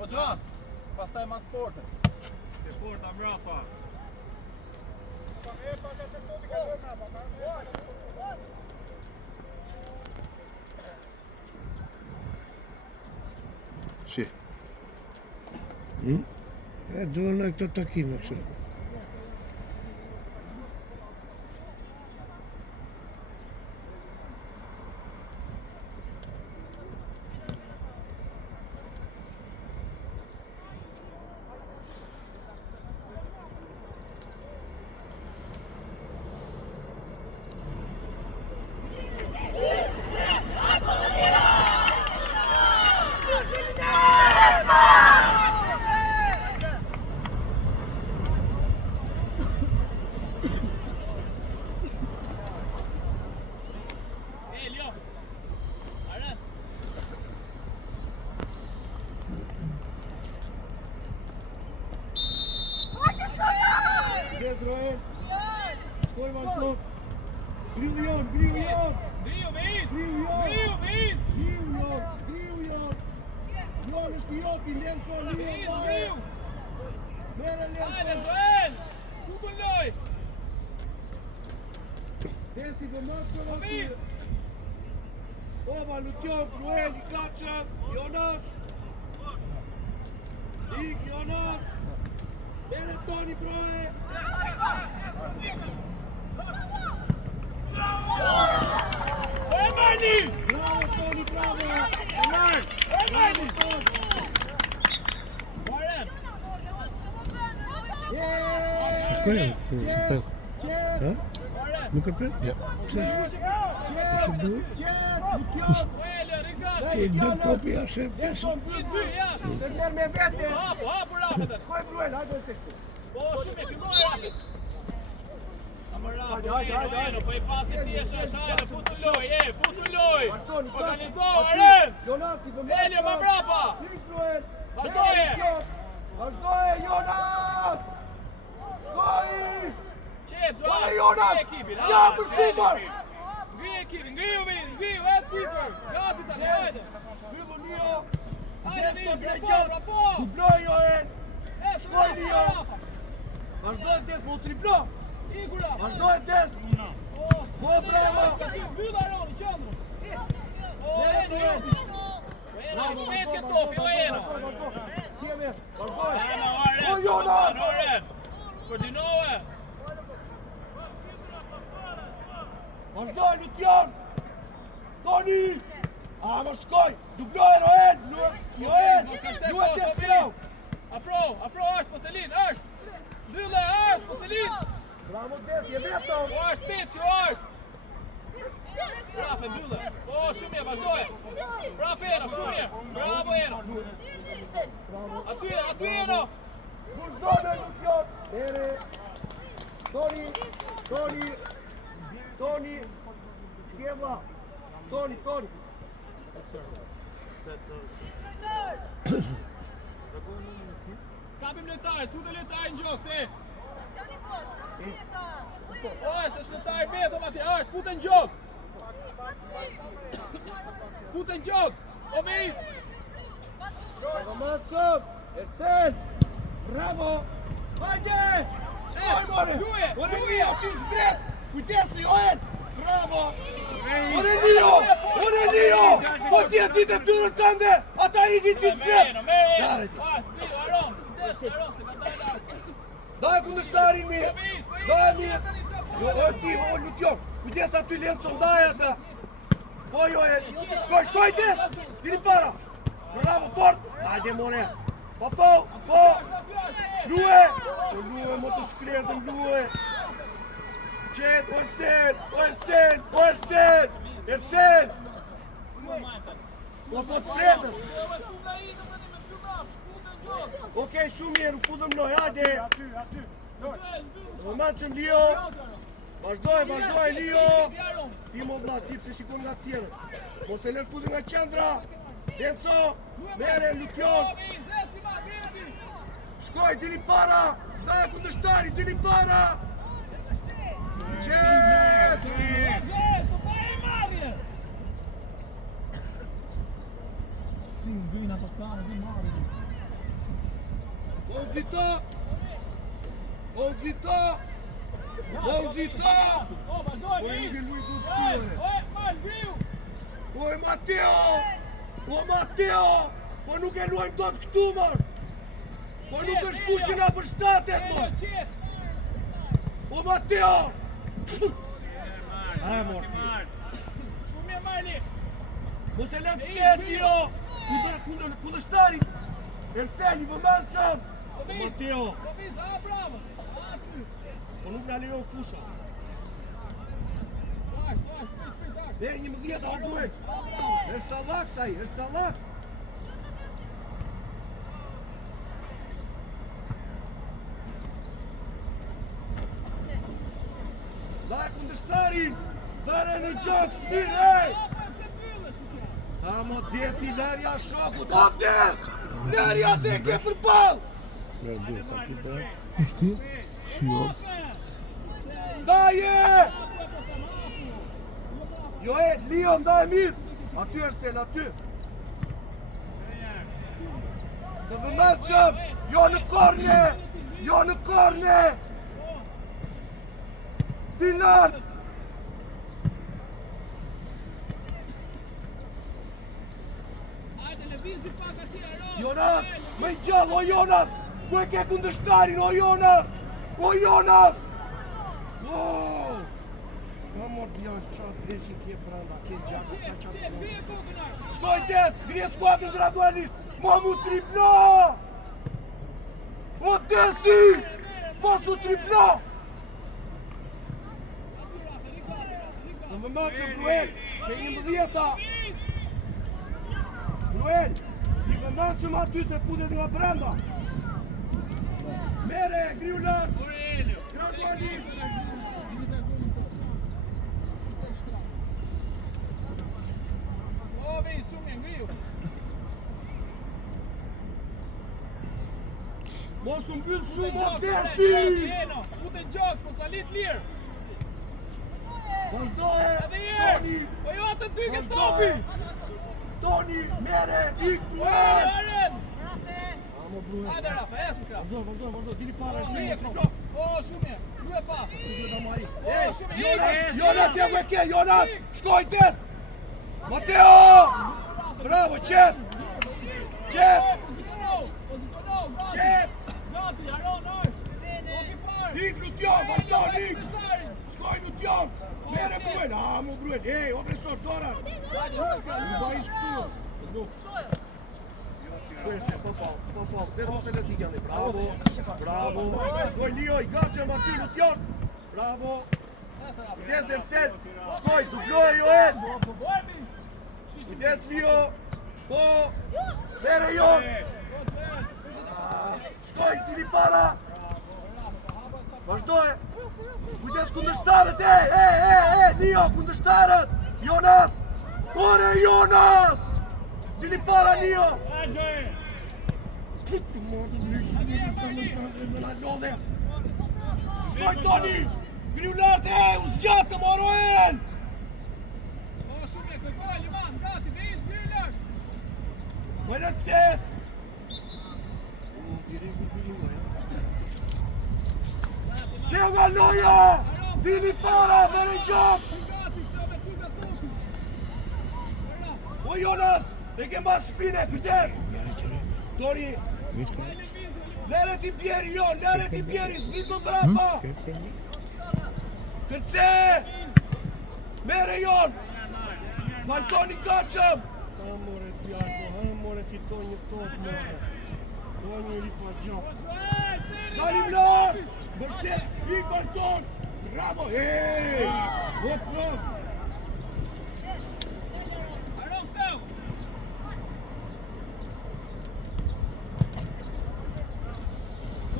O Gjon, pastaj ma sportet. Ke porta mrapa. Si. Duhen në këto takime kështu. Oba, Lution, Cruel, Ikaçan, Jonas. Ik, Jonas. Bene Toni, broje. Emani! Bravo, Toni, bravo. Emani! Super. Nuk e pret? Ja. E dy topi ashe pesë. Të merr me vete. Hapu rafet. Shkoj Bruel, hajde të këtu. Po shumë e filloi rafet. Hajde, po I pasi ti është futu loj, Organizo, Aren! Jonas, I vëmë. Elio, më mbrapa! Bruel. Vazhdoje! Vazhdoje, Jonas! Shkoj! Qetë, Jonas! ekipin, Ja, për sipër! Ngri ekipin, ngriu, e sipër! Gati tani, hajde! Hyvo Nio! Hajde, Desto Nio, Greqat! po! Dubloj, Joen! Shkoj, Nio! Rafa! Vazhdoj Des, më u triplo! Iku Rafa! Vazhdoj Des! Po, bravo! Mbyll Aroni, qëndru! O, Eno! Eno, shmet ke topi, o Eno! Kjeme, vazhdoj! Eno, Aren, O, Jonas! Aren! Koordinohe! Vazhdoj, Lution! Toni! A, më shkoj! Dubloj, Joen! Joen! Duhet të spirau! Afro, është Poselin, është! Dylle, është Poselin! Bravo, Des, je vetëm! O, është Pici, o, është! Rafe, dylle! O, shumë mirë, vazhdoj! Bravo, Eno, shumë mirë! Bravo, Eno! Aty, Eno! Vazhdoj, Lution! Bere! Toni! Skjeva! Toni! Kapim lojtarët, fute lojtarë në gjokë, se! O, është lojtarë vetëm ati, është, fute në gjokë! Fute në gjokë! O, vejt! Bravo, Matson! Ersen! Bravo! Hajde! Shkoj, more! Ore, Nio, ti s'dret! Kujdesni, Joen! Bravo! Ore, Nio! Po ti e ti të tyrën tënde! Ata I ti s'dret! Daj kundërshtarin mirë! Daj mirë! O ti, o Lution! Kujdes aty Lencon, daj ata! Po Joen! Shkoj Des! Dini para! Bravo, fort! Hajde, more! Po! Lue! Lue, më të shkretën, lue! Qet, Ersen! Po të pretën! Okej, shumë mirë, u futëm loj, hajde! Momentum Lio! Vazhdoj, Lio! Ti mo vlla, ti pse shikon nga tjerët. Mos e lër futin nga qendra. Denco, mere Lukion. Shkoj, dili para. Daj kundërshtari, dili para. Qes! Onzita! Oj Mateo! Po nuk e luajmë dot këtu, mor! Po nuk është fushina për shtatet, mor! O Mateo! Aj, mor! Mos e lëmë të ketë, Lio! Kundërshtari! Erseni, vëmendshëm! Mateo! Po nuk nga liron fusha. Dhe një mëdhjeta o bruen. Është salaks taj, është salaks. Daj kundërshtarin. Dhare në gjokë, smire. Amo desi lërja shokut. O des! Lërja se ke për bal. Pushti, shior. Daje! Jo Lio, ndaj mirë! Aty është sel, aty! Të vëmendshëm! Jo në korne! Jo në korne! Ti lart! Jonas! Me i gjallë, o Jonas! Ku e ke kundërshtarin, o Jonas! O Jonas! Wow! Amor Dion, qa dreshin kje branda, kje gjaka, qa. Shkoj des, grije skuadrën gradualisht! Mu triplo! O desi! Mos u triplo! Në më maqë, Bruel, ke një mëdhjeta! Bruel, i më maqëm aty se futet nga branda! Mere, griju lartë! Gradualisht! Mos u mbyll shumë o desi! Ute gjoks, mos lalit lirë! Vazhdoje! Toni! Po jo të dy ke topi! Toni, mere, ik, Bruel! Aren! Amo Bruel! Hajde Rafa, esu krap! Vazhdo, dili para, Po shtë shumë, du e pas! Jonas, ja me ke, Jonas! Shkoj des! Mateo! Bravo, qet! Qet! Ik, Lution, vazhdo, ik! Shkoj, Lution! Mere, Bruel! Amo Bruel! Ej, o prestor, dorat! Nuk ba ish këtu! Shkoj se, po fall, vedë mos e lë t'i gjallë, bravo! Shkoj Lio, i gacëm aty, Lution! Bravo! Kujdes Ersel! Shkoj, dubloje Joel! Kujdes Lio! Po! Mere Jon! Shkoj, tili para! Vazhdoje! Kujdes kundërshtarët, Lio, kundërshtarët! Jonas! Ore Jonas! Tili para Lio! Putë morë të lodhe! Shkoj Toni! Griju lartë, u zjatë, Maroel! Po shumë e këpoj, Liman, gati, vejës, griju lartë! Më në të qetë! Leo nga loja! Dini para, vere gjokë! O Jonas, e ke mbas shpine, kujtes! Toni! Lere ti bjeri, jo, lere ti bjeri, zbit më mbrapa! Kërce! Mere Jon! Faltoni kaqëm! Amore Tiago, amore fitoj një top, more! Do një ripa gjokë! Dalim lartë! Bështet, i Falton! Bravo, hej! O prof!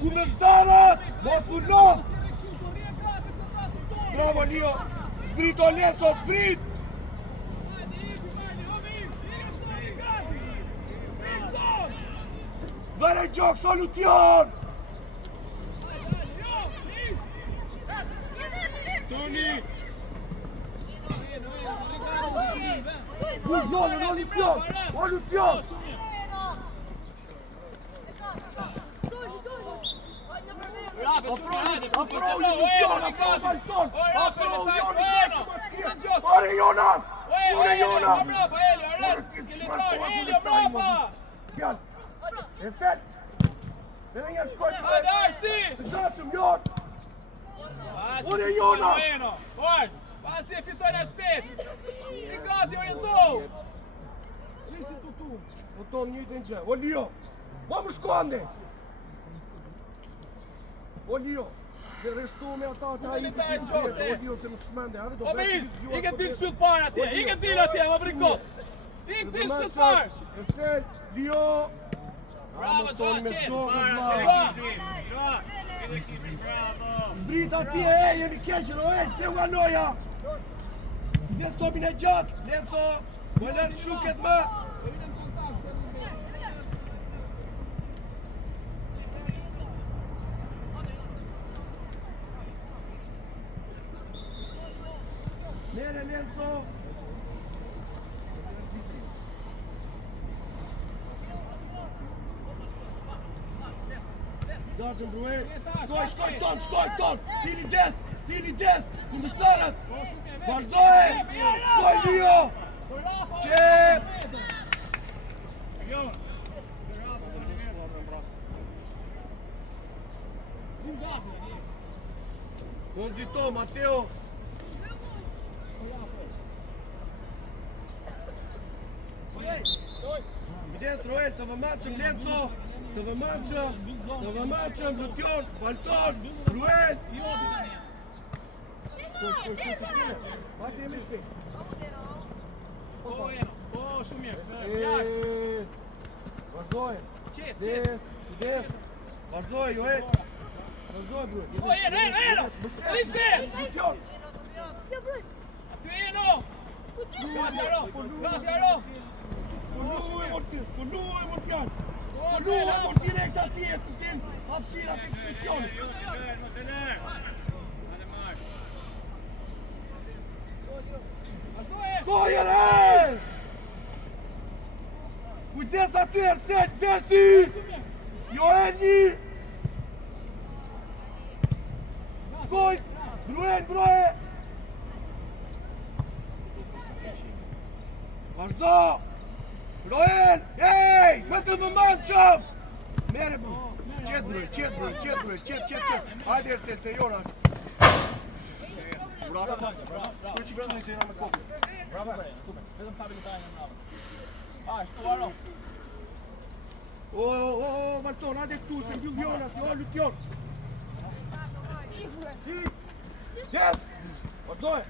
Kundërshtarët! Mos u lot! bravo Lio. Zbrit o Lenco, zbrit. Vere gjok solucion. Toni! Buzonë, Olimpion. Olimpion. Rafa, shumë hajde, Afro Olimpion, afro Valton. Rafa, Afro në tajt, Jonas. Ore Jonas. Ore Jonas. Brapa, Elio, arret! Kilitar, Elio, brapa! Gjall. E fet. Edhe një shkoj. Hajde, Arsti! Të shaqëm, Jon. Ore Jonas. Ors, pasi e fitojnë a shpet! I gati orientohu! O tonë njëjtë në gjë. O Lio. Ma më shkande. O Lio. Dhe reshtu me ata të hajtë të gjithë. O Lio të më të shmende. O Miz, i ke dilë sëtë parë atje, i ke dilë atje, më brikot! I ke dilë sëtë parë! Estel, Lio. Bravo, Toni me Gjoa, shokë, Gjoa! Zbrit atje, jemi keqër, o te nga noja. Kujdes topin e gjatë, Lenco. Më lërë shuket më. Mere Lenco. Gjaxën Bruel. Shkoj ton. Dili des. Kundështarët. Vazhdoj. Shkoj Lio. Qep. Konzito, Mateo. Kujdes Roel, të vëmaqëm Lenco. Të vëmaqëm, Lution, Valton, Ruel. Shkoj, së tine. Pati jemi shpi. Shumë mirë. Vazhdoj. Kujdes. Vazhdoj, Joel. Vazhdoj, Bruel. Shkoj, eno! Lipe! Lution. Aty eno! Gati aro! Polluaj Mortian. Polluaj Mortian e atje, të tim hapësira të ekspedicionit. Shkoj e re! Kujdes aty Ersen, desi! Joeni! Shkoj! Broje! Vazhdo! Roel! Ej! Me të vëmaqëm! Mere bro! Qetë broj! Hajde Ersen, se jona! Bravo! Shkoj që këquni se jona me kokë! Bravo, bre, super. Vedëm stabilitajnë në navë. Shtu aro. O, Valton, hajde këtu, se mbyll Jonas, jo, Lution! Yes! Vazhdoj!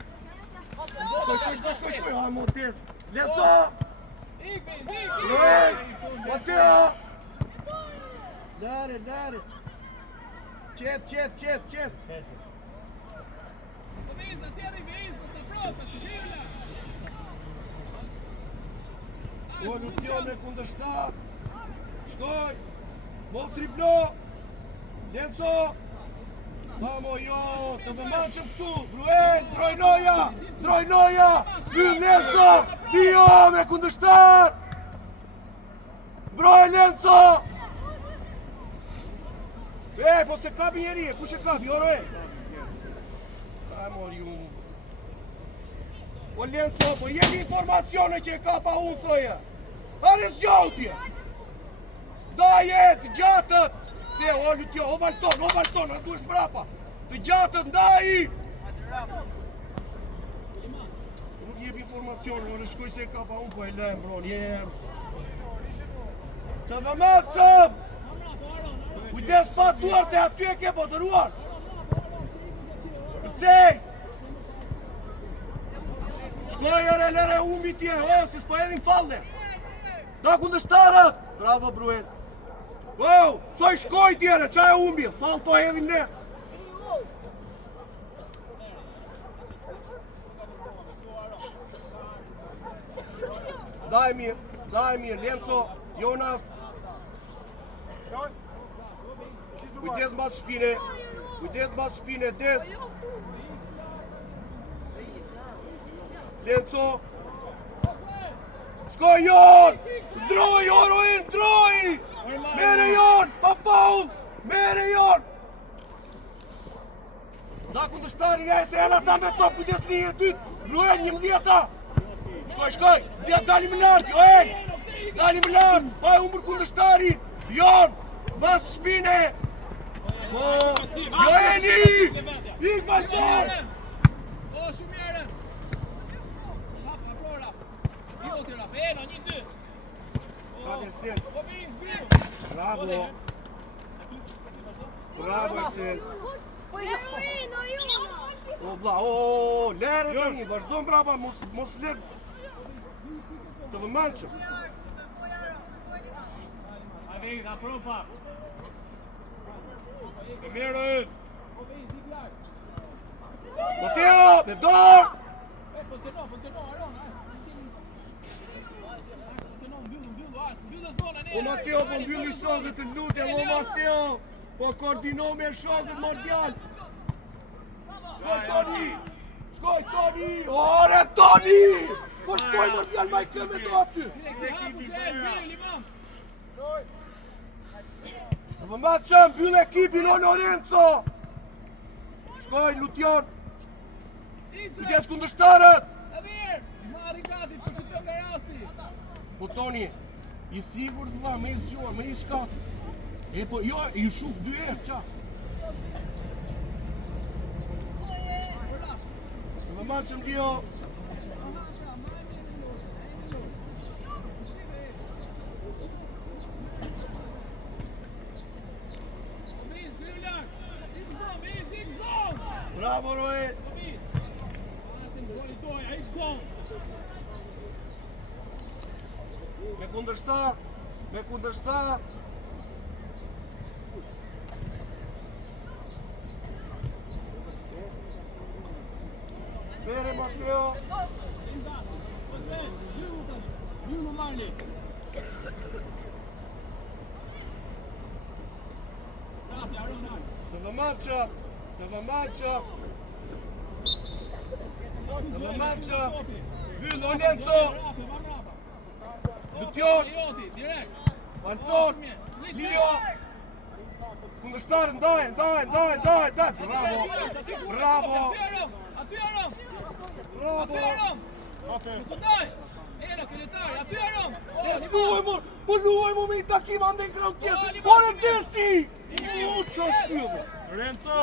Shkoj! Ha, Montes! Lenco! Roel! Mateo! Lare! Qetë! O, Lution me kundërshtar! Shkoj! Mol triplo! Lenco! Vamo jo! Të vëmaqëm këtu! Bruel! Drojnoja! Vyll Lenco! Lio me kundërshtar! Broj Lenco! Po se kapi njeri, kush e kapi? Oro e! Aj mor ju! O Lenco, po jeni informacione që e kapa unë, thoje! Are zgjautje! Da jetë, gjatët! Te, o Lutjo, o Valton, a duesh mbrapa! Të gjatët, ndaj! Nuk jep informacione, ore shkoj se e kapa unë, po e lem, bro, njerë! Të vëmaqëm! Kujdes pa duar se aty e ke botëruar! Cej! Shkoj ere lere umbi tje, si s'po edhin falle! Da kundështarët! Bravo, Bruel! Toj shkoj tjere, qa e umbi? Fall po edhin ne! Daj mirë, Lenco, Jonas. Kujdes mbas shpine, Des. Lenco. Shkoj Jon! Ndroj, Oroin, ndroj! Mere Jon, pa faul! Mere Jon! Da kundështari nga STN ata me top, kujdes një e dytë! Lujen 11-ta! Shkoj! Dali më lartë, Joel! Dali më lartë! Pa e umër kundështari! Jon! Bas shpine! Po! Joeli! Ik Valter! O, shumë mirë! Hapa, Flora! Joti, Rafeno, 1-2! Bravo! Bravo, Ersel! O, vla, lere të një, vazhdojmë brava, mos lere! Të vëmanqëm! Mateo, me dorë! O Mateo, po mbylli shokët të lutem, o Mateo! Po koordino me shokët mondial! Shkoj Toni! Ore Toni! Po shkoj mondial, ma I këmë do aty! Të vëmaqëm, mbyll ekipin o Lorenzo! Shkoj, Lution! Kujdes kundërshtarët! Po Toni, I sigur të dha, me I zgjuar, me I shkat. E po, jo, I shuk 2 herë, qa? Të vëmaqëm, Lio! Bravo, Roel! Me kundërshtar! Bere, Mateo! Të vëmaqëm! Byll, Lorenzo! Lution! Valtor! Lio! Kundërshtarë, ndaj! Bravo! Po luaj mu me I takim ande në kraun tjetë! Ore Desi! Qa shtyve! Lorenzo!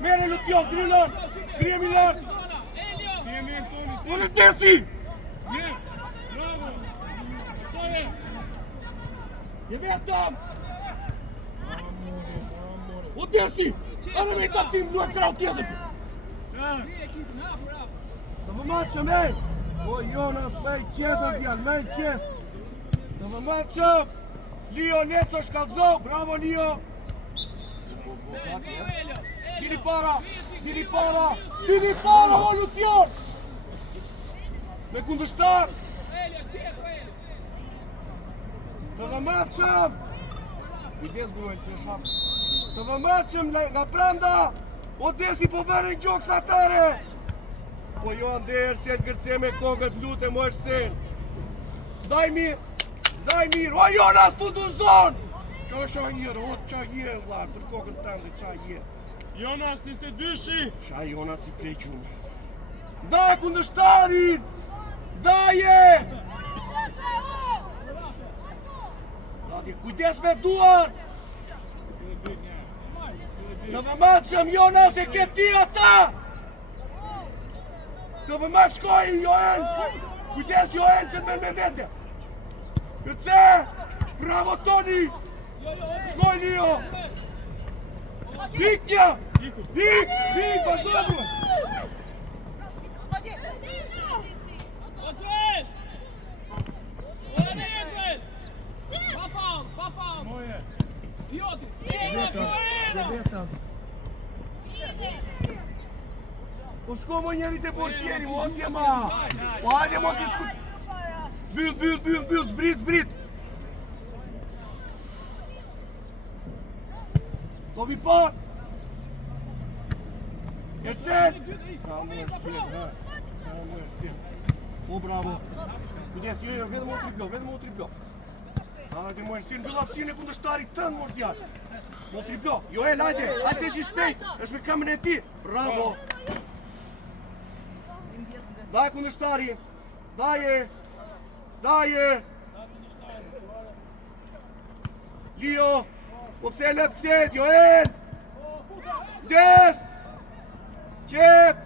Mere Lution, grije mi lartë! Ore Desi! Je vetëm! O Desi! Are me I takim luaj kraun tjetër! Të vëmaqëm, O Jonas, me I qetër djallë, me I qetë! Të vëmaqëm! Lio, Leco, shkallzo! Bravo, Lio! Dini para, o Lution! Me kundërshtar! Të vëmaqëm! Kujdes bruel, se shapë! Të vëmaqëm nga pranda! O Desi po vërën gjokë sa tëre! Po jo ande Ersel kërce me kokët lutem o Ersel! Daj mirë! O Jonas futu zonë! Qa njërë, qa njërë vlarë, për kokën tënde, qa njërë! Jonas, niste dyshi! Qa Jonas I frequn! Daj kundërshtarin! Daje! Kujdes me duar! Të vëmaqëm Jonas e ke ti ata! Të vëmaqë shkoj Joel! Kujdes Joel se me vete! Kërce! Bravo Toni! Shkoj Lio! Hik nja! Hik! Vazhdojmë! Po shko më njeri të portieri, mo atje ma! Po hajde mo të Byll, zbrit. Topi pa. Ersen. O, bravo. Kujdes, jo, vetëm u triplo. Hajde, mo Ersen, mbyll aftësinë e kundërshtarit tënd, mo djalë. Mo triplo. Joel, hajde se ishi shpejt. Është me kamën e ti. Bravo. Daj kundërshtari. Daje. Lio. Po pse e lët kthehet, Joel. Des. Qet.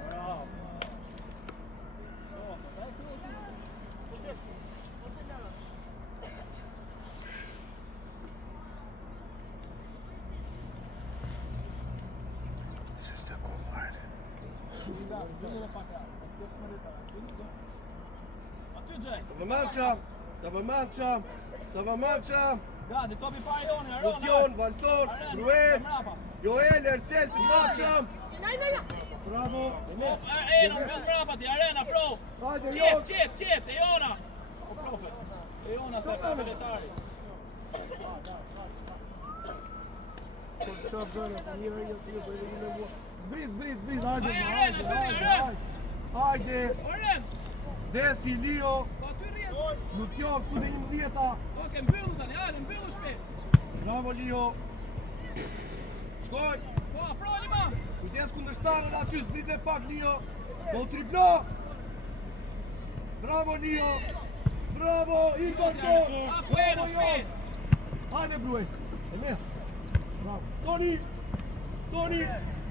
Të vëmëndshëm. Gati, topi pa Joni, Lutjon, Valton, Ruel, Joel, Ersel, të vëmëndshëm. Bravo. Eno, mbyll mrapa ti, Arena, Fro. Qep, e Jona. O profe. E Jona se ka veletari. Zbrit, hajde. Desi, Lio, Lutjon, tu dhe një vjeta. Oke, mbyllu tani, hajde, mbyllu shpejt. Bravo, Lio. Shkoj. Po, afroni ma. Kujdes kundërshtarën aty, zbrit e pak, Lio. Po triplo. Bravo, Lio. Bravo, i konto. Apo eno shpejt. Hajde, Bruej. E me. Bravo. Toni.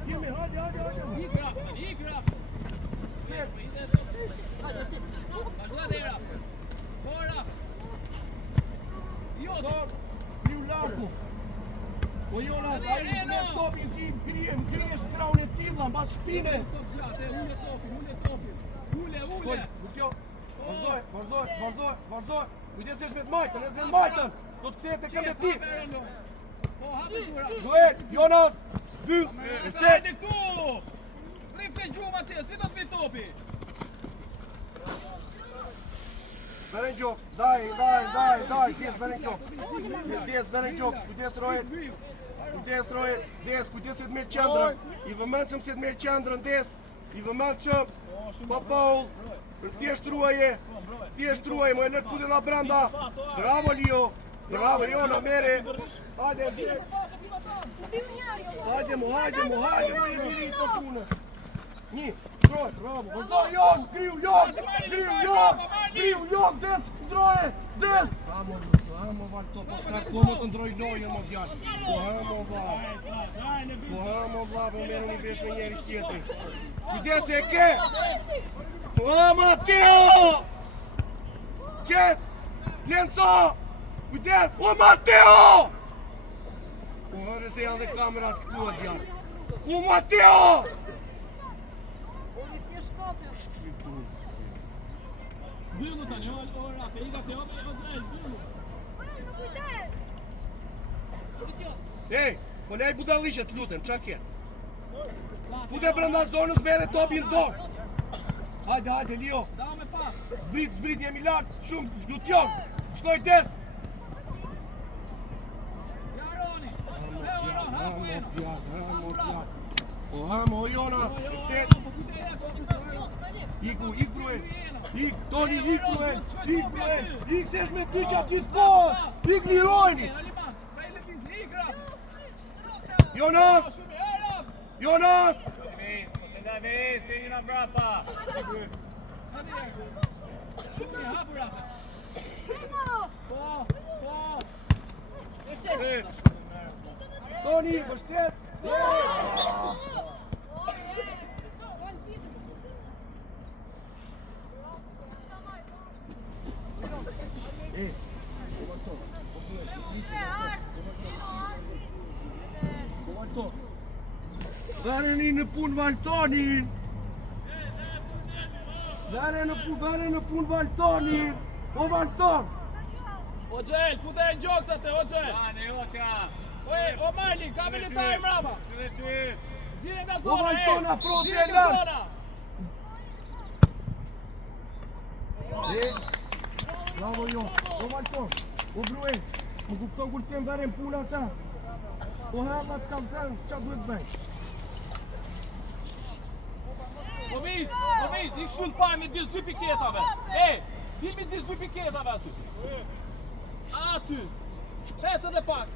Jemi, hajde. I graf. Vazhdo dera. Bora. Jo. Liu larku. Po Jonas, a i me topin tim, kriesh kraun e tilla, mbas shpine. Top gjatë, ule topi. Ule. Lutjo, vazhdoj. Kujdes është me të majtën, është me të majtën. Do të kthehet e kam e ti. Po, hapë tura. Duhet, Jonas, byll, Ersen. Hajde këtu. Prifle gjuma ti, si do të vi topi. Beren gjok, daj, kujdes beren gjok, kujdes rojet, kujdes e të merë qendrën, i vëmendshëm si të merë qendrën, i vëmendshëm, pa faul, thjesht ruaje, mo e lërë të futin nga brenda, bravo Lio, bravo Jona, mere, hajde mo, i miri të punë. Një, ndroj, bravo, vazhdo, Jon, griu, des, ndroje, des! Hamo, Valto, po shka komo të ndroj lojën, mo djallë. Po hamo, vla, po merë një vesh me njeri tjetëri. Kujdes e ke! O, Mateo! Qet! Lenco! Kujdes! O, Mateo! Po hërë se janë dhe kamerat këtu, djallë. O, Mateo! Mbyllu tani, o Rafe, i gati, o Zel, mbyllu. Ej, po lej budalishet, lutem, qa ke? Fute brenda zonës, mere topin dorë. Hajde, Lio. Da me pas. Zbrit, jemi lartë, shumë, Lutjon. Shkoj des. Ja Aroni. Hapu eno. O hamo, o Jonas, Ersen. Ik Bruel. Toni, Bruel. Sesh me ty qatë gjithë kohës. Ik lirojni. Jonas. Shumë hapu Rafa. Po. Toni, vështet. Vere në punë Valtonin. Vere në punë Valtonin. O Valton. O Gjel, fute e gjokës atë, o Gjel. O Marli, ka militar mrapa. Zire nga zona, O Valton, afro zire nga zona. Bravo jo. O Valton. O Bruen. Më kupton kur të mbaren puna ta. Po hapa të kam thënë çfarë duhet bëj. Oviz, ik shul pa me disë dy piketave. Ti me disë dy piketave aty. Aty. Hecë edhe pak.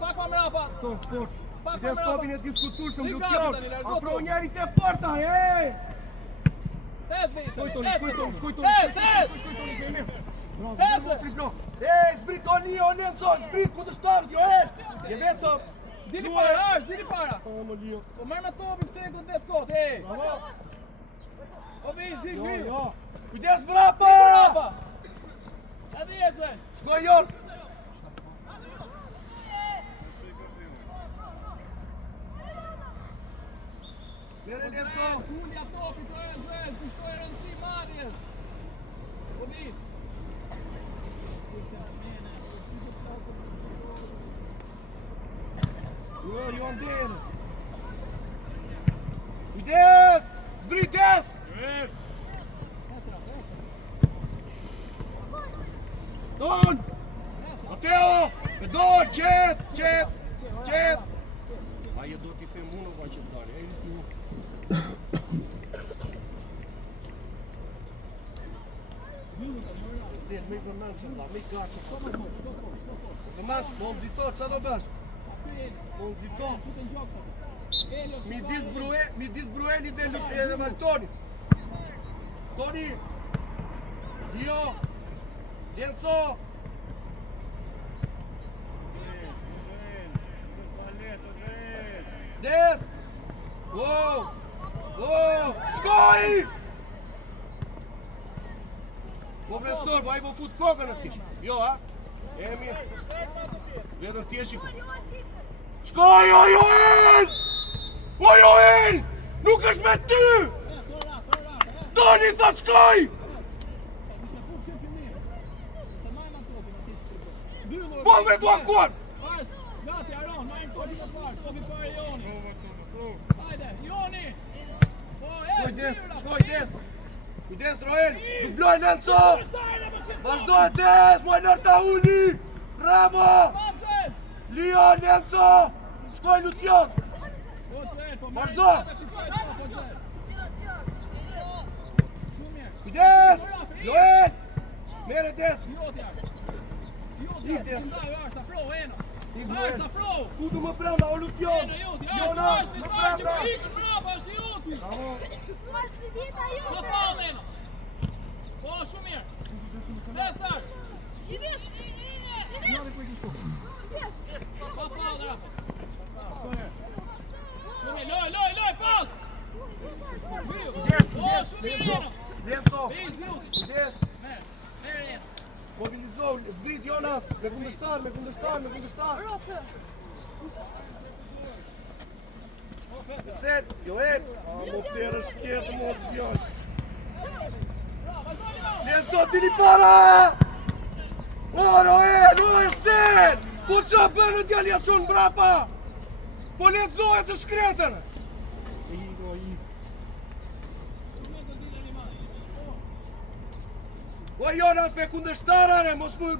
Pak ma mrapa. Stop. Pak Dhe ma stopin e mrapa. diskutueshëm Ricardo, Lucian. tani, largo Afro to. njeri te porta, ej! Hecë Veysel. Shkoj Toni. Hecë. Bravo, Hecë. triplo. Ej, zbrit Toni, o Nenzo, zbrit kundërshtarët, jo je vetëm. Dini para, dini para. Po marr me topin pse e godet kot, Bravo. Oviz, ik Jo, mirë. jo. Kujdes brapa! Brava. Edhe jetë. Shkoj jon. Mere Nenzo. Kulja topi, to e zëll, ku shtoj rëndësi marrjes. Oviz. Jo ndërë. Kujdes! Zbrites! Don! Mateo! Me dorë, qet! Aje do t'i them unë va që t'dari, e ju. Se, me vëmën që m'da, me gaqë. Vëmën, më ndito, që do bësh? Më ndito. Midis Brueli dhe edhe Valtoni. Toni! Dio! Lenzo! Des! Wow! Shkoj! Po profesor, po ai po fut kokën aty. Jo, ha? E mirë. Vetëm tjeshi ku. Shkoj, o Joel! O Joel! Nuk është me ty! Doni, thot shkoj! Po me dua kuan! Gati, Aron, ma topi të parë, topi parë Joni. Hajde, Joni! Shkoj des! Kujdes Roel! Dubloj Nenzo! Vazhdo e des! Moj nërta uli! Bravo! Lio, Nenzo! Shkoj Lucian! Vazhdo! Kujdes! Joel! Mere des! Tu du më brenda, o Lucian! Jona! Më brenda! Bravo! Po, shumë mirë. Lecër. Pa falë, Rafa. Shumë mirë, loj, pas. Po, shumë mirë. Nenzo! Viz, ljut. Kujdes! Merë. Mobilizohu, zbrit Jonas! Me kundërshtar! Sel, Joel! Mo pserë shkjetë, mo djallë! Nenzo, tini para! O, Joel, o, Sel! Po që bënë djallë ja qonë brapa! Po letëzohet të shkretën! O, Jonas, me kundërshtarare, mos më...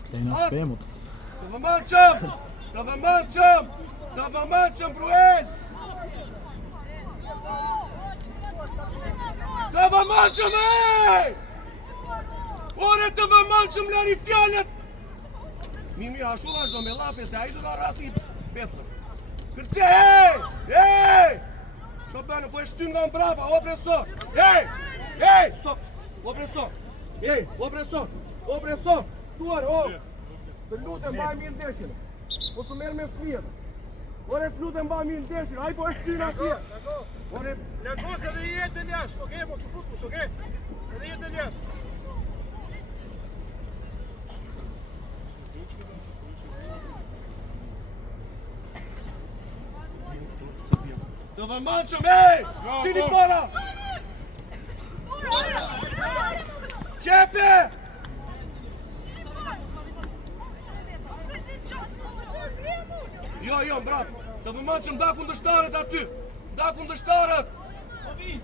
Slejna shpemut. Të vëmënqëm, Bruel! Të vëmënqëm, ej! Ore të vëmënqëm, lëri fjallet! Mimi, ashtu vazhdo me lafe, se a i do da rasi Petrën. Kërce, ej! Što bënë, po e shtyn nga më brava, o presor! Ej, stop! O presor! Tuar, o! Të lutem, mbaj mirë ndeshjen. Po të merr me fëmijët. Ore të lutem, mbaj mirë ndeshjen. Ai po e shtyn atje. Ore, Largohet edhe i jetë në jashtë, okej, mos u futbush, okej? Edhe i jetë në jashtë. të vëmendshëm, ej! Dini para! Qepe! Jo, bravo. Të vëmendshëm, da kundërshtarët aty. Da kundërshtarët. Ovi!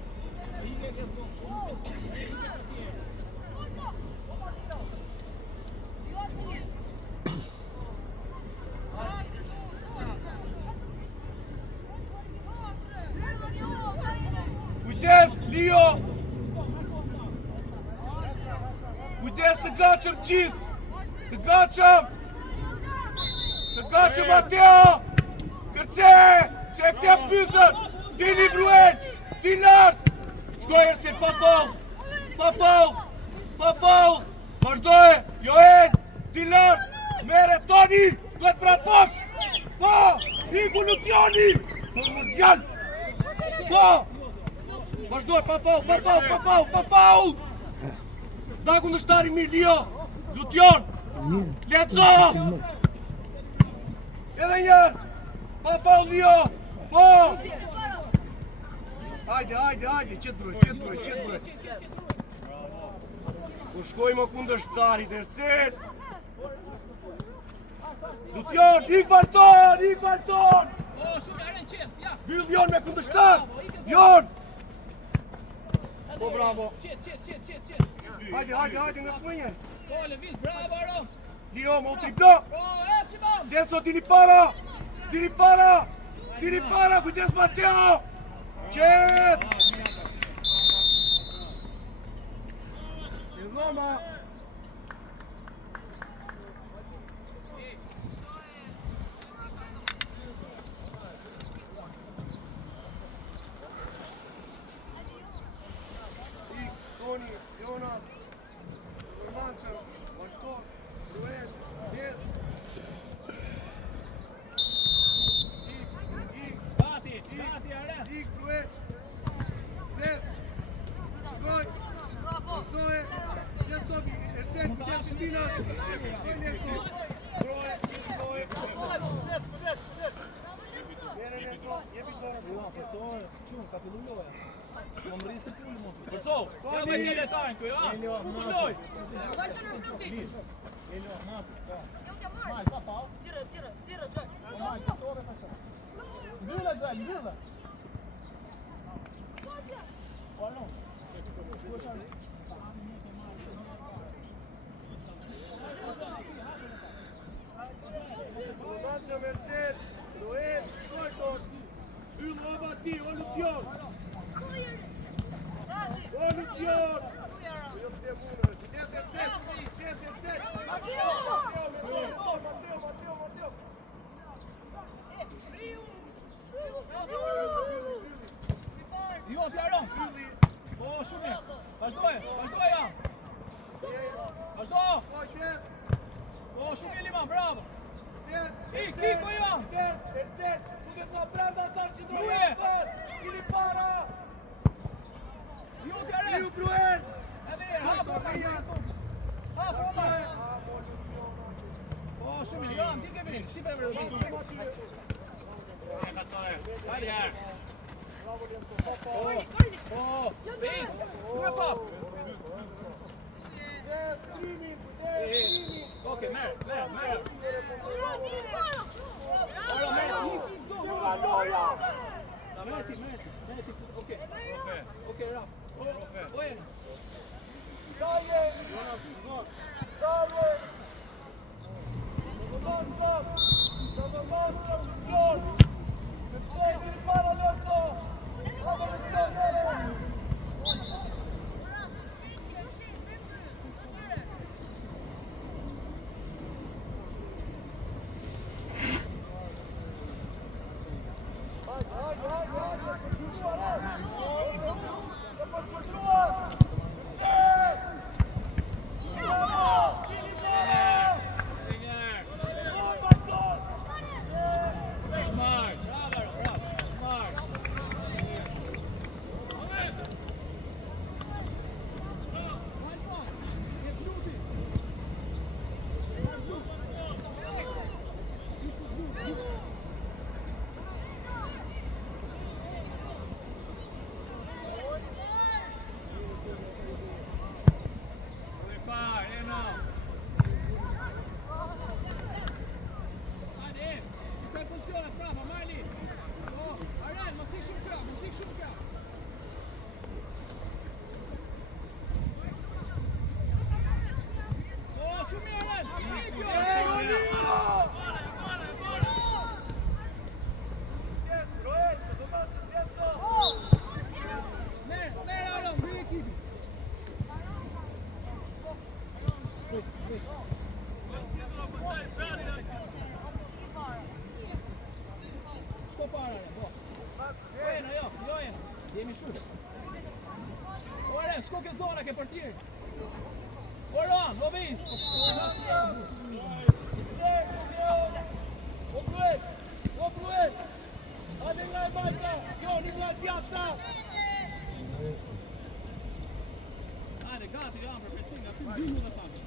Lio! Kujdes të gatshëm gjithë! Të gatshëm! Të gatshëm Mateo! Kërce! Se e këtja pythën! Dini Bruen! Di lartë! Shkoj Ersin, pa faul! Pa faul! Pa faul! Vazhdoj! Joel! Di lartë! Mere Toni! Duhet fraposh! Po! Iku Lutjani! Po Mundial! Po! Vazhdoj, pa faul! Pa faul! Pa faul! Pa faul! Da kundërshtari mirë, Lio! Lutjon! Leco! Edhe njërë! Pa faul, Lio! Po! Hajde, qëtë broj. Ku shkoj më kundërshtari, Ersin! Lutjon, ik Valton! Byll Jon me kundërshtar! Jon! Po bravo! Hajde, nga smënjen! Lio, më u triplo! Denso, dini para! Kujdes Mateo! Qet! Roma! Toni, Jonas, Romančev, Valton, Bruen, Des. Ik, Bruen, Des. Goj, Des Tobi, Ersen, Des Spina, Lenko, Bruen, Përco, ja me një letajnë këj, a? Ku të loj? Mbyllë. Romančev, Ersen, Bruen, Valton. Byll Roma ti, o Lutjon! Des Ersen! Mateo! Jo, t'jaron! Po, shumë! Vazhdoj, jam! Vazhdo! Po, shumë Liman, bravo! Ik, po jam! Des Ersen! Duhet nga brenda tash që Bruen! Dini para! Jo, t'jaron! Bruen! Edhe hapur me jetu! Hapur me! Po, shumë jam, di ke vinë, shife vërë dhe Po, bez, duhe pas! Okej, merë! Merë ti, okej, rap. Ojeni. Ojena, jo ojena. Jemi shumë. Ore, shko ke zona, ke portier. Oran, Lobis. Opluet! Hajde nga e bajta! Jo, një nga djata! Hajde, gati, jam për presin, aty në dy dhe thamë.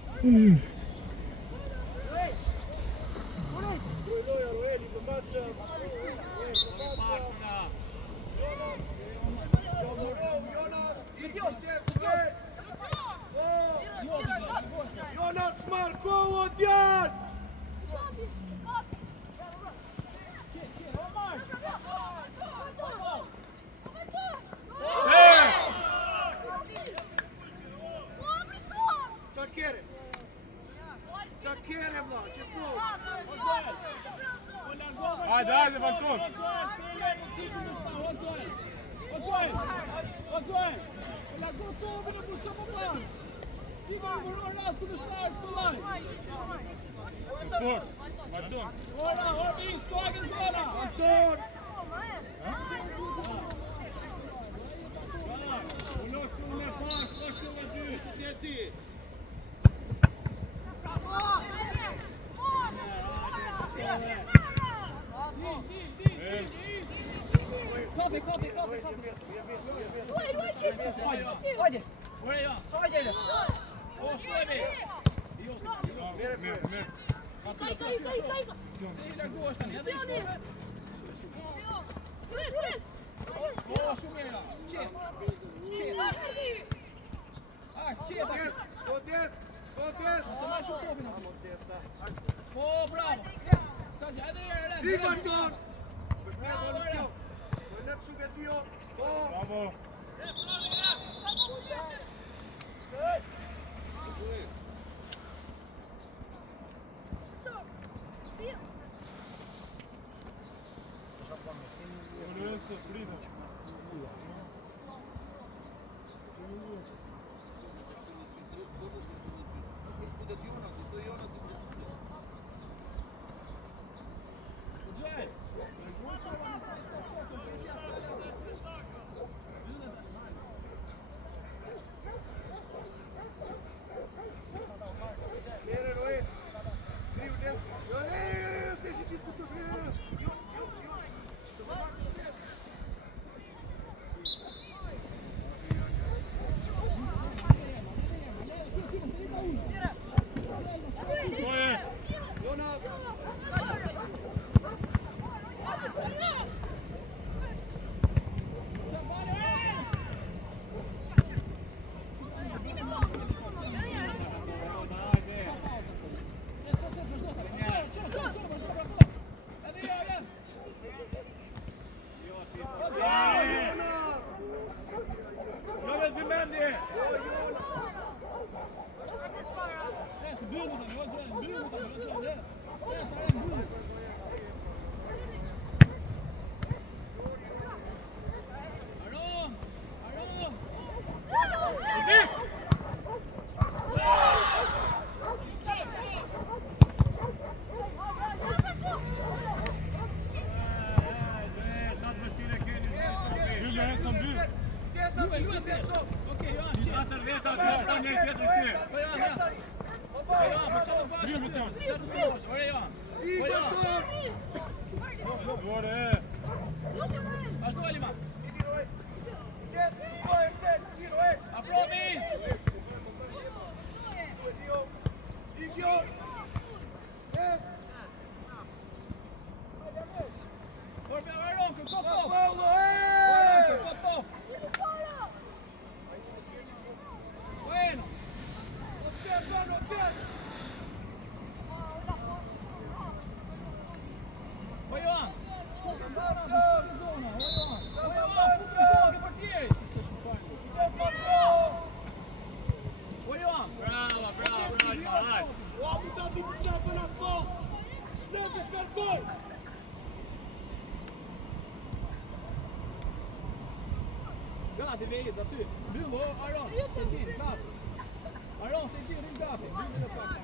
Loja, Roeli, të maqa! Jonas Markovo djan! Çakere vlla, çeto. Hajde, hajde, balkon! Sport, vazhdon! Anton! Desi! Hajde! Hajde! O, shkojme! I largohesh tani, edhe i shkojme! O, shumë mirë! Qeta! Godes! Se ma shumë topin aty! Po, bravo! Ska që, edhe i rëllë! Di Anton! Përshpjet o Lukjo! Po lep shumë e dio! Po! Bravo! Lorenzo, prima! Gati Veiz aty. Mbyll Aron, Sentin, bravo. Aron, Sentin, ring gati. Mbyll në pak.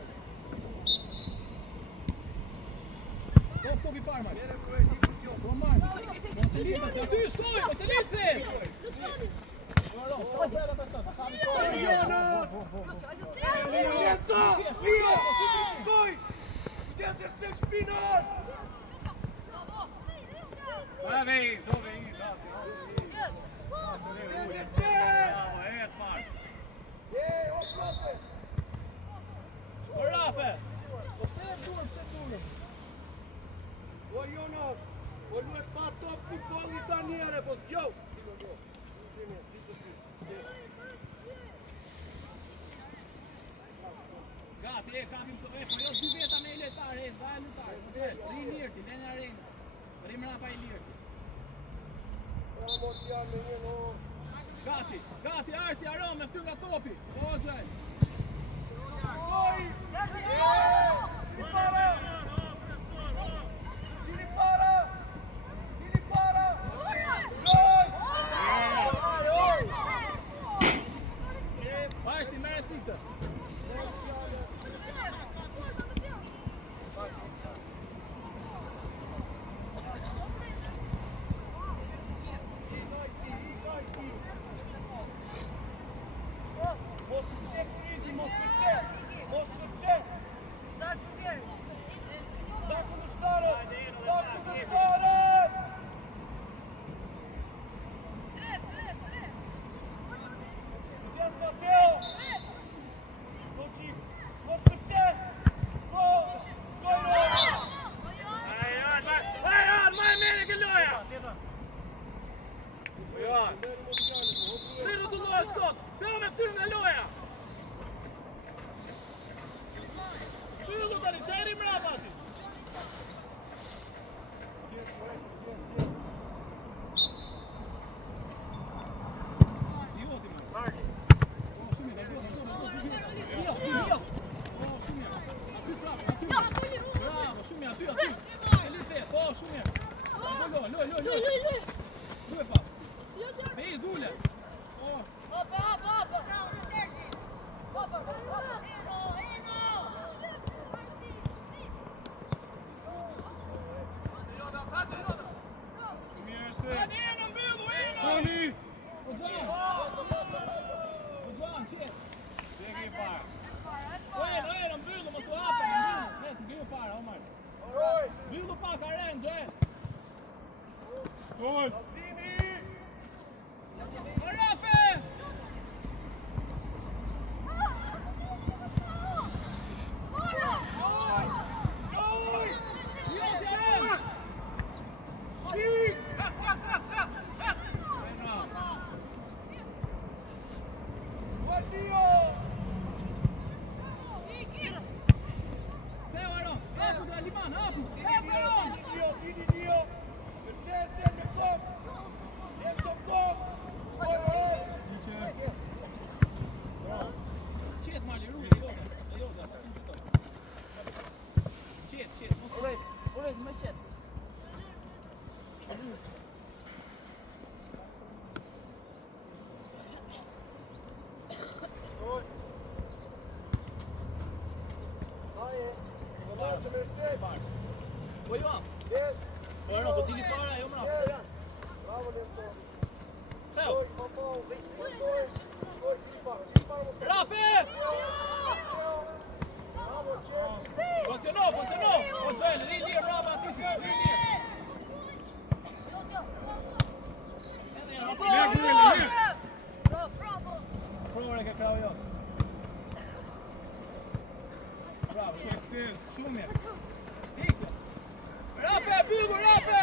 topi parë, Mark. Mere ku e një këtë jo. Po, Mark. Mos e lita që aty shkoj, mos e litë! Jonas! Lienzo! Lio! Stoj! Gdje se stek špinar? Vai, vem, tô vem, tá. Gdje se stek? Bravo, Mark. O shlope! O Rafe! Po pse turë? O Jonas! O luet pa top si kolli tani are, po zgjau! Gati, kapim të po jo 2 veta me lojtar, dha lojtar. Ri lirti, le në arenë. Ri mrapa I lirti. Bravo t'ja me një no! Gati, ashti Aron me fytyrë nga topi. Po Xhel. Oj! Tiri para! Tiri para! Tiri para! Gol! Ashti merre tikës. Ridu të loja shkot, të me ftyrë nga loja. Ridu tani, që eri mrapa ati. Bravo, shumë aty. Elite, po, shumë. Loj. Due pa. Vej, Zule. Tony! O Gjan, qetë. Eno, mbyllu, mos u hapa, mbyllu. Ne, të gjyë para, Omar. Mbyllu pak aren, Gjen. Gol! Rafe! Po Johan. Yes. Po Aron, po tini para, jo mra. Yes. Bravo Lenzo. Theo. Rafe! Bravo Çe. Poziciono. O Xhel, ri lir bravo aty. Ri lir. Prove che krau jo. Bravo, shumë mirë. Iko. Rafe, Bilbo, Rafe!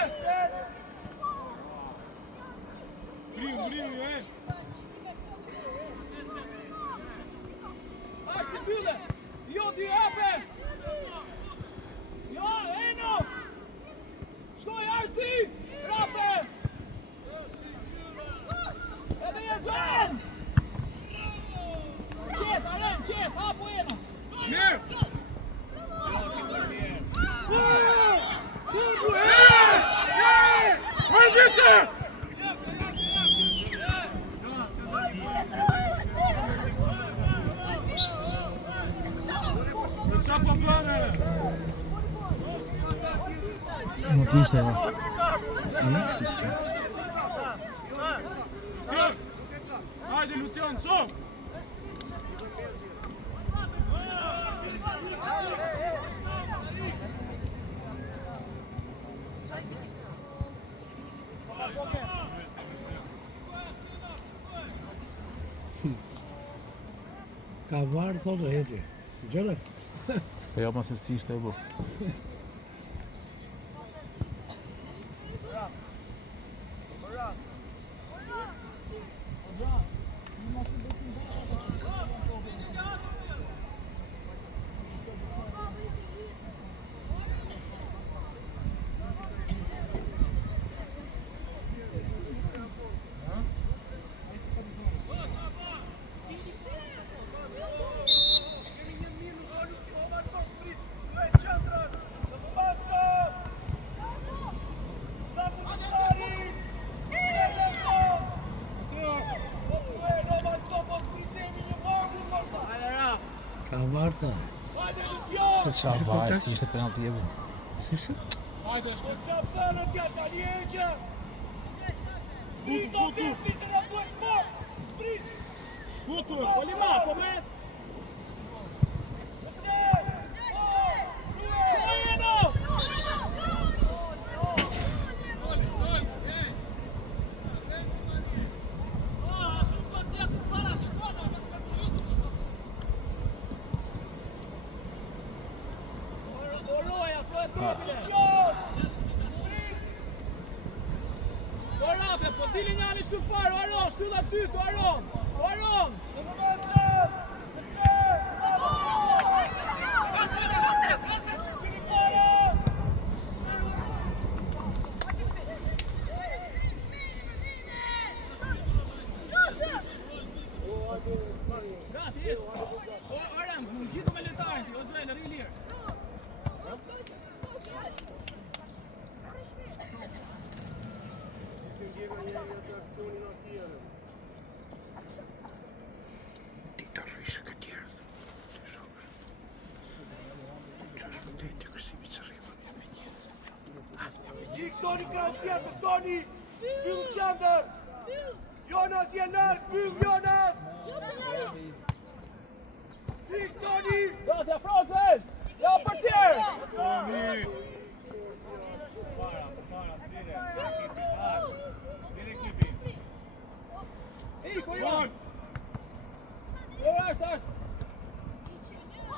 Brilho, Ashti Byle! Jo ti Rafe! Jo, Eno! Shkoj Ashti! Rafe! Edhe je Gjen! Qet, Aren, qet, hapo Eno! Mirë! Çapa bana. Nuk ishte ja. Si ishte. Hajde Lucian, shumë! Ka varë thotë heti. Gjëra? E jo, ma se si ishte e bu. Ka varë thotë. Se qa vaj, si ishte penalti e bu. Si ishte? Hajde, shtu! Futur, polima, pomet! Shojeno! Po dili njani shtu parë, Aron, shtu dhe ty, të Aron! Aron! Gati, ish! Aron, më gjithu me letarin ti, o gjrej, lëri lirë! Toni kraj tjetër, Toni! Byll qendër! Jonas je larg, byll Jonas! Ik Toni! Gati, afroqen! Ja për tjerë! Toni! Para, direkt kipi. Iko, Jon! Jo, ashtë!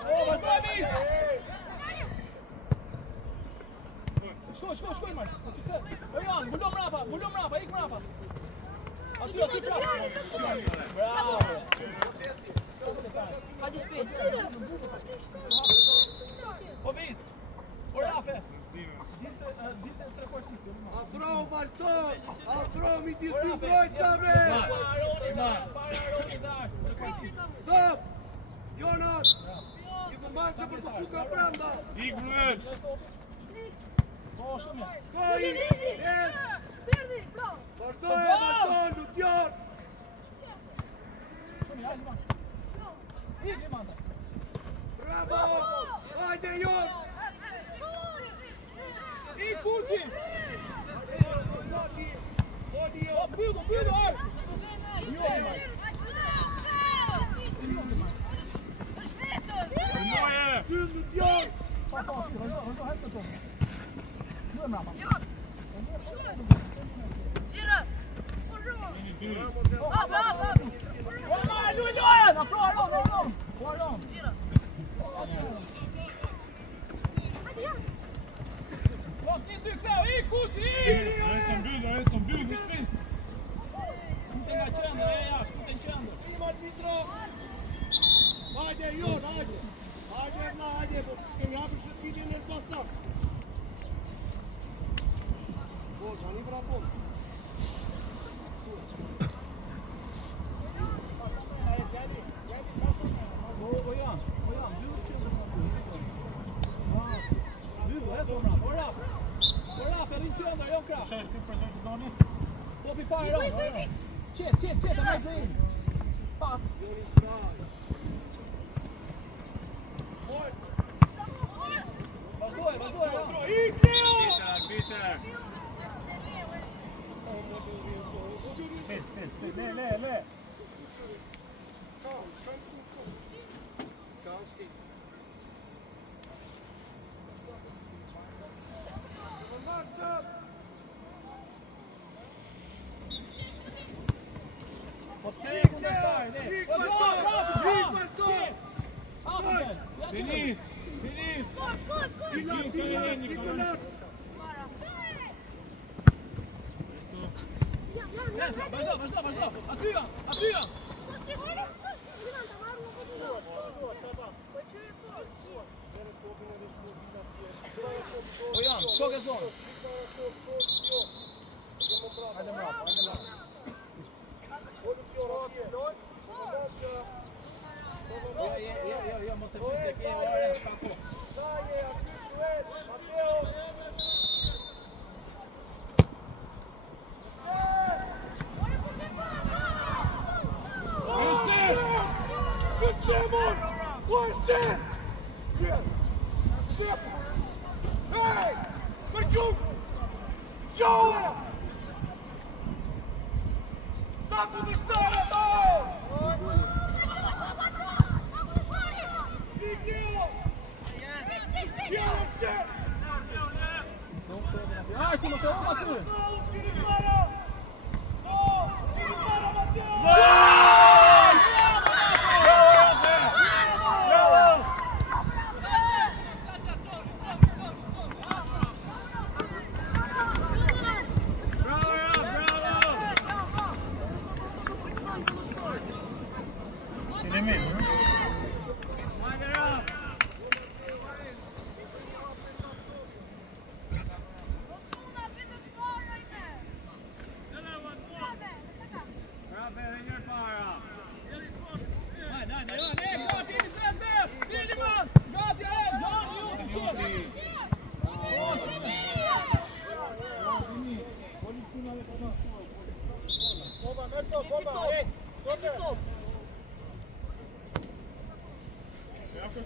O, vazhdojmi! Shkoj, Mark! O, Jan, mbullo mrapa, ik mrapa! Aty, prapë! Bravo! O, vis! O, Rafe! Ditë treportistë, Afro, Balton! Afro, mi disë dy mbrojtësave! Stop! Jonas! I përmban që për të quka branda! Ik Bruel! Po, shumë ja! Shkoj! Yes! Vazhdoj, Balton, Lutjon! Shumë ja, Liman! Ik, Liman! Bravo! Hajde, Jon! Ik, Kuqi! Hodi, O, byllu, është! Jo, Liman! Moje! Byll Lutjon! Pa, vazhdo, hajtë të tonë! Ju e mrapa! Luan! Afro, Aron! Lok, një dy këtheu, ik, Kuqi, ik! Ajo som byll, në shpinë! Fute nga qendër, e jashtë, fute në qendër! Iman Mitrov! Hajde, Jon, hajde! Hajde, po kemi hapër shëtpinin e zbasa! Po, tani bravo! O, Jan, byllu qendër! Byllu, e zomra, o Rafe! O Rafe, rinë qendër, jo krah! Shaj shkut për zonë të doni? Topi pa Aron! Qet, a me gjërin! Pas! Jonis Braj! Vazhdoj, Aron! Ik, Leo! Le. Veni. Vazhdo. Aty ja. O Jan, shko ke zonë. Hajde mbrapa. Jo, mos e fis ke ora shkako.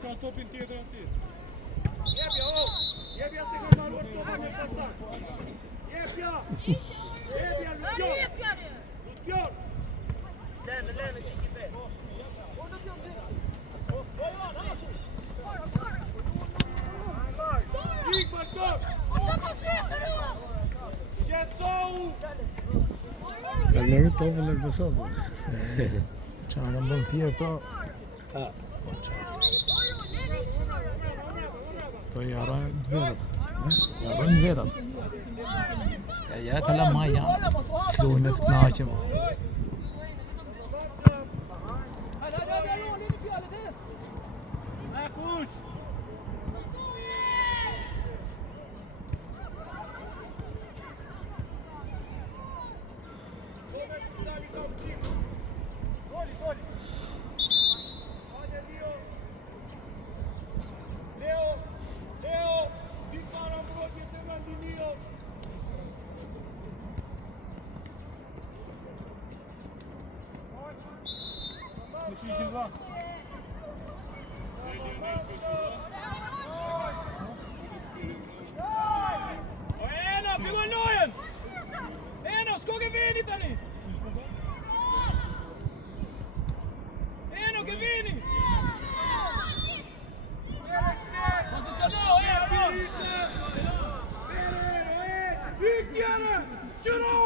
Ka topin tjetër aty. Jepja se ka marruar topa në pasar. Jepja, Lutjon. Lene, ekipe. Ik Bartos. Qetësohu. Ka lërë topën e Kosovës. Çfarë kanë bën thjerë këto? To jarojnë vetat. Jarojnë vetat. Ska ja kalla ma janë. Flujnë të knaqëm. Filloj lojën! Eno, shko ke veni tani! Eno, ke veni! Poziciono, Viktiere! Qëro!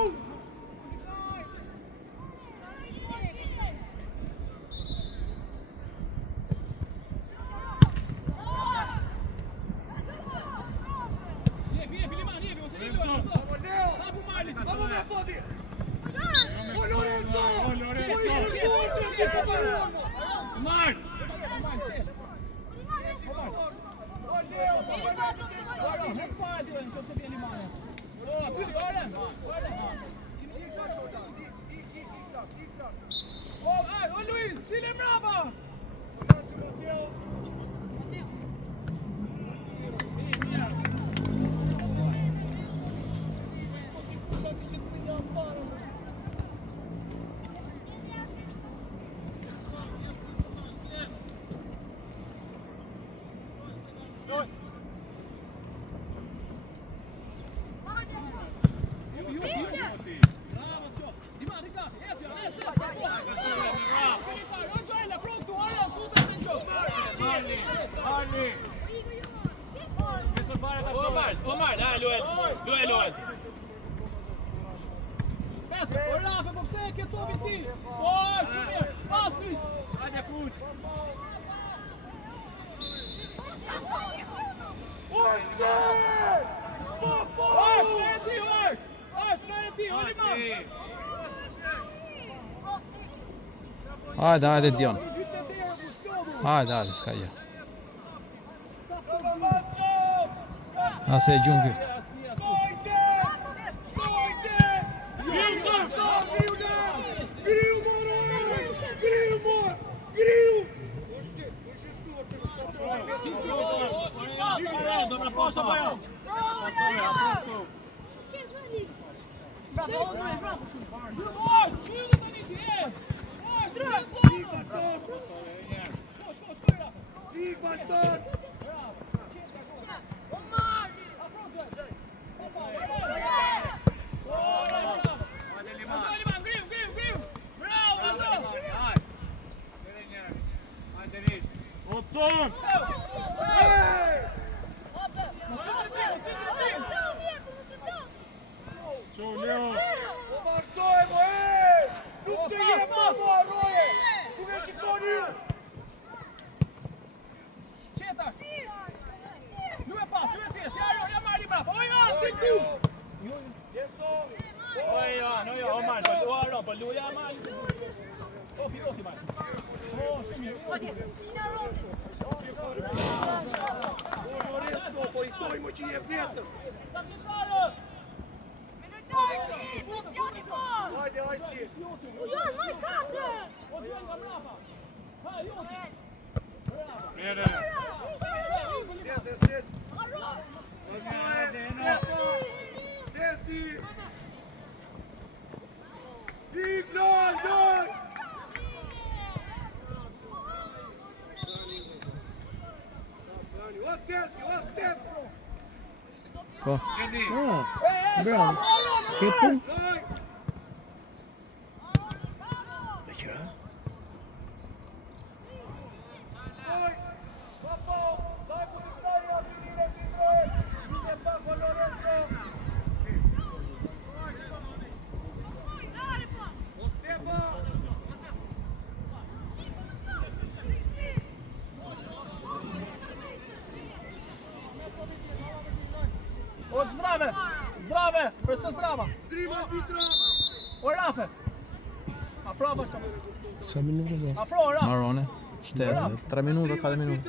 Vamos me fodi! O Lorenzo! Mark! Ô Luiz, dile brava! Omar, Luel. Pesë, o Rafa, po pse e ke topin ti? Po, shumë mirë, pas ty. Hajde kuç. Hajde Dion. Hajde, s'ka gjë. Ase e gjungi. Dobra posta, Bajan. Otton! Show Leo! Po vazhdojmë, nuk të jep më marroje! Ku me shikoni ju? Qeta! Lu e pas, lu e thjesht, ja marri brapa, o Johan, ti tu! O Johan, Omar, po luja marri. Oki, marri. O, shumë Lorenzo, po i thojmë që je vjetër! Hajde, hajsi! Bene! Desër set! Vazhdojmë! Desi! Hip, loj! O Desi, o Step! Po. Bravo. Che punto? Loj! Loj! Papo! Daj punishtari aty një qindrojë! Nuk e Papo Lorenzo! O Stefa! O, zdrave, përse zdrava. Drima arbitra! O, Rafe. Afro, bashkë. Sa minuta do? Afro, o, Rafe. Marrone. 3 minuta, 4 minuta.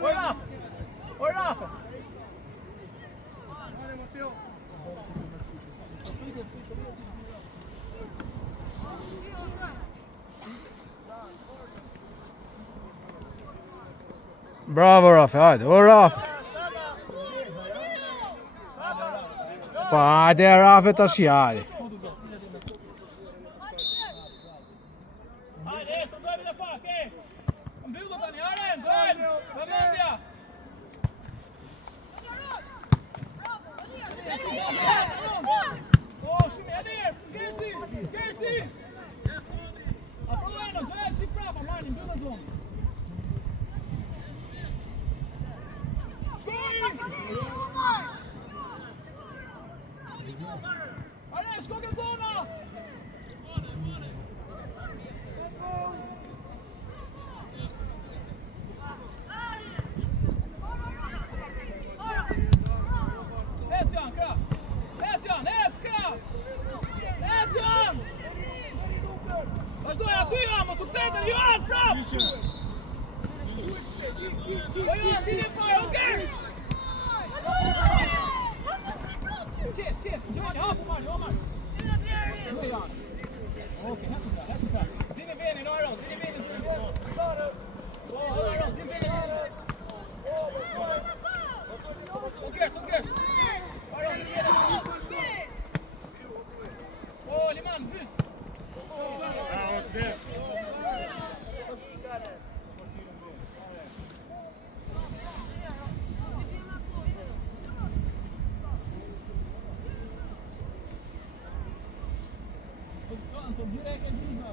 O, Rafe. Hajde, Mateo! Bravo Rafe, hajde, o Rafe. Pa, hajde Rafe tash, hajde. Hajde, të dojmë dhe pak, Mbyllu tani, hajde, dojmë. Vëmendja. O, shumë, edhe Gersi. Afro eno, gjojë qip prapa, mani, mbyllë dhe zonë. Hajde, shko ke zona. Ecion, krap! Vazhdoj aty, mos u cetër, Johan, prap! O, Johan, ti një pojë, okej! Qep, gjojnë, hapu, Omar! Okej, hëtë ka. Zini veni, no Aron, zini veni, zini veni. O, Aron, zini veni, O, Gers. Aron, zini veni. O, Liman, byt. Po direkt e Grizma.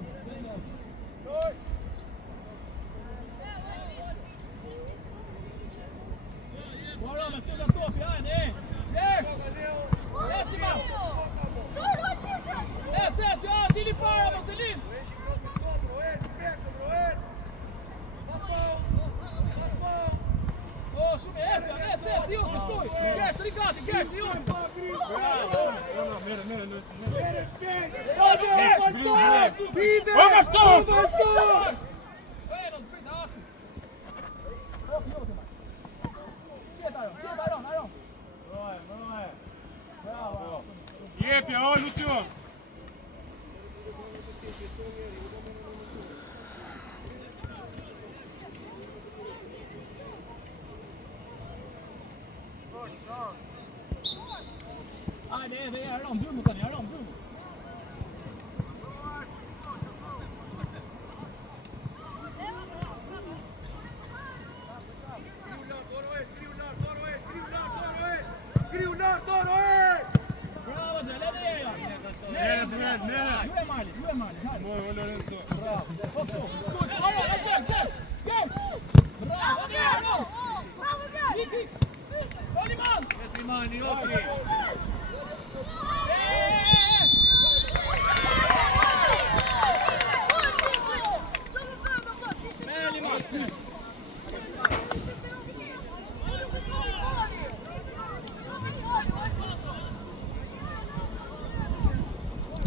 Bora, me të topi, hajde, Gers! Jepja, o lutjon! Hajde, är de dum tani, är de dum? Bravo, Zé, Nere! Ju är Marlis, här. Moj, Lorenzo. Bravo, också. Skott, gå! Bravo, Gick! Oliman!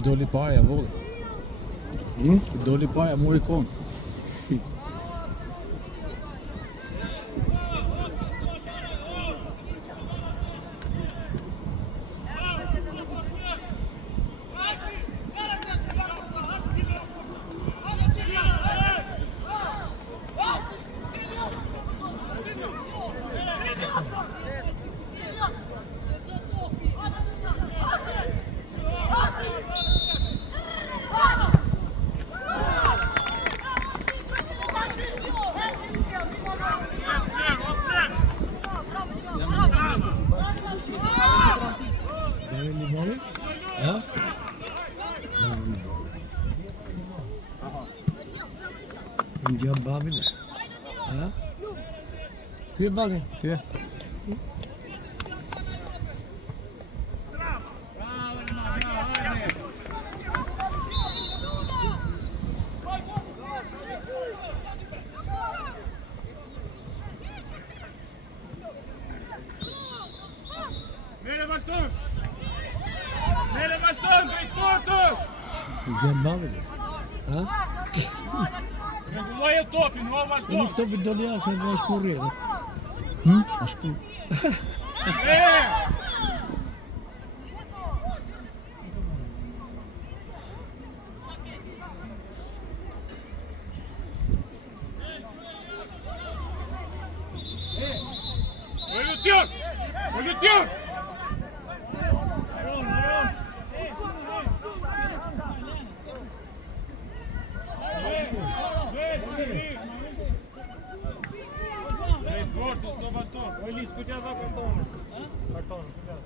Doli parja, vodi. Doli parja, mori kon. Ja? India Babil. Ha? Kje bagi? Kje? Nere Balton, drejt portës! India Babil. Ha? Rregulloj e topin, o Unë Balton! topi do li ashe në shmurri. Ashtu. O lutjon! Drejt portës, o Balton! O Elis, ku t'ja dha kartonin? Kartonin, ku t'ja dha?